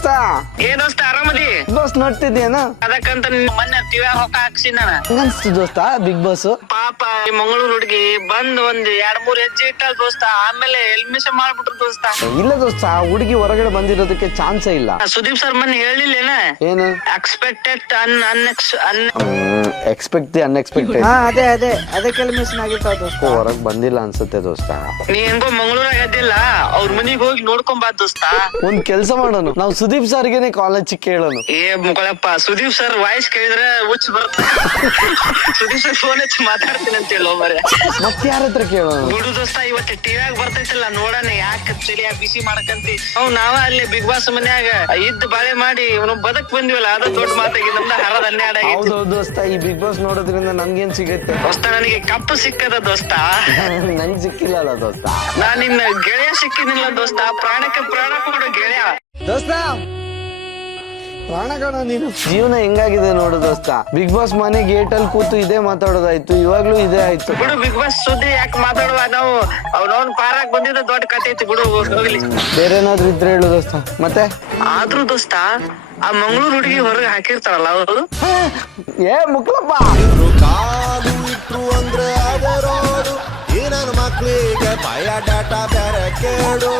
ದೋಸ್ತ ದೋಸ್ತ ಆರಾಮದಿ ದೋಸ್ತ್ ನೋಡ್ತಿದ್ಯೇನ? ಅದಕ್ಕಂತ ಮೊನ್ನೆ ಟಿವ್ಯಾಗ ಹೊಕ್ಕ ಹಾಕ್ಸಿ ನಾನು ಹಂಗನ್ಸ್ತು ದೋಸ್ತ ಬಿಗ್ ಬಾಸ್. ಪಾಪ ಈ ಮಂಗಳೂರು ಹುಡುಗಿ ಬಂದ್ ಒಂದ್ 2-3 ಹೆಜ್ಜೆ ಇಟ್ಟಾಳ ದೋಸ್ತ, ಆಮೇಲೆ ಎಲ್ಮಿಷ ಮಾಡ್ಬಿಟ್ರು ದೋಸ್ತ. ಇಲ್ಲ ದೋಸ್ತ, ಹುಡುಗಿ ಹೊರಗಡೆ ಬಂದಿರೋದಕ್ಕೆ ಚಾನ್ಸೇ ಇಲ್ಲ. ಸುದೀಪ್ ಸರ್ ಮೊನ್ನೆ ಹೇಳಿಲ್ಲೇನ, ಏನು ಎಕ್ಸ್ಪೆಕ್ಟೆಡ್ ಎಕ್ಸ್ಪೆಕ್ಟ್ ದಿ ಅನ್ಎಕ್ಸ್ಪೆಕ್ಟೆಡ್. ಅದಕ್ಕೆ ಮಿಷನ್ ಆಗಿರ್ತಾವ ದೋಸ್ತ. ಹೊರಗ್ ಬಂದಿಲ್ಲ ಅನ್ಸುತ್ತೆ ದೋಸ್ತ. ನೀ ಹೆಂಗೋ ಮಂಗಳೂರಾಗ ಅದಿಲ್ಲ, ಅವ್ರ ಮನಿಗ್ ಹೋಗಿ ನೋಡ್ಕೊಂಡ್ ಬಾ ದೋಸ್ತ. ಒಂದ್ ಕೆಲ್ಸ ಮಾಡೋಣ, ನಾವು ಸುದೀಪ್ ಸರ್ಗೆನೆ ಕಾಲೇಜ್ ಕೇಳೋಣ. ಏ ಮುಗಳಪ್ಪ, ಸುದೀಪ್ ಸರ್ ವಾಯ್ಸ್ ಕೇಳಿದ್ರೆ ಹುಚ್ಚ ಬರುತ್ತೆ. ಸುದೀಪ್ ಸರ್ ಫೋನ್ ಹಚ್ಚಿ ಮಾತಾಡ್ತೀನಿ ಅಂತ ಹೇಳೋ ಮರೆ. ಮತ್ತೆ ಯಾರ ಹತ್ರ ಕೇಳೋಣ? ಬಿಡು ದೋಸ್ತ, ಇವತ್ತು ಟಿವ್ಯಾಗ ಬರ್ತೈತಲ್ಲ ನೋಡೋಣ, ಯಾಕೆ ತಲಿಯಾಗ ಬಿಸಿ ಮಾಡಕಂತಿ. ನಾವ ಅಲ್ಲಿ ಬಿಗ್ ಬಾಸ್ ಮನ್ಯಾಗ ಇದ್ದ ಬಾಳೆ ಮಾಡಿ ಇವನು ಬದಕ್ ಬಂದಿವಲ್ಲ, ಅದು ದೊಡ್ಡ ಮಾತಾಗಿ ನಮ್ದ ಹರದ 12 ಹೌದು ದೋಸ್ತ, ಈ ಬಿಗ್ ಬಾಸ್ ನೋಡೋದ್ರಿಂದ ನಮ್ಗೇನ್ ಸಿಗುತ್ತೆ ದೋಸ್ತ? ನನಗೆ ಕಪ್ಪು ಸಿಕ್ಕದ ದೋಸ್ತ. ನಂಗ್ ಸಿಕ್ಕಿಲ್ಲಲ್ಲ ದೋಸ್ತ. ನಾನ್ ನಿನ್ನ ಗೆಳೆಯ ಸಿಕ್ಕಿದಿಲ್ಲ ದೋಸ್ತ, ಪ್ರಾಣಕ್ಕೆ ಪ್ರಾಣ ಕೊಡು ಗೆಳೆಯ. ದೋಸ್ತ ಪ್ರಾಣಗಣ ನೀನು. ಜೀವನ ಹೆಂಗಾಗಿದೆ ನೋಡು ದೋಸ್ತ. ಬಿಗ್ ಬಾಸ್ ಮನೆ ಗೇಟ್ ಅಲ್ಲಿ ಕೂತು ಇದೇ ಮಾತಾಡೋದಾಯ್ತು, ಇವಾಗ್ಲೂ ಇದೇ ಆಯ್ತು. ಬಿಡು, ಬಿಗ್ ಬಾಸ್ ಸುದ್ದಿ ಯಾಕೆ ಮಾತಾಡುವ, ನಾವು ಅವ್ನವ್ನ್ ಪಾರಾಕ್ ಬಂದಿದ್ದ ದೊಡ್ಡ ಕತೆ ಐತಿ, ಬಿಡು ಹೋಗ್ಲಿ. ಬೇರೆ ಏನಾದ್ರು ಇದ್ರೆ ಹೇಳು ದೋಸ್ತ. ಮತ್ತೆ ಆದ್ರೂ ದೋಸ್ತ, ಆ ಮಂಗಳೂರು ಹುಡುಗಿ ಹೊರಗೆ ಹಾಕಿರ್ತಾರಲ್ಲ ಅವರು, ಏ ಮುಕ್ಲಪ್ಪ, ಕಾಲು ಇಟ್ರು ಅಂದ್ರೆ ಅದರೋಡು ಈ ನನ್ನ ಮಕ್ಳಿಗೆ ಬಯೋಡಾಟಾ ಬೇರೆ ಕೇಳು.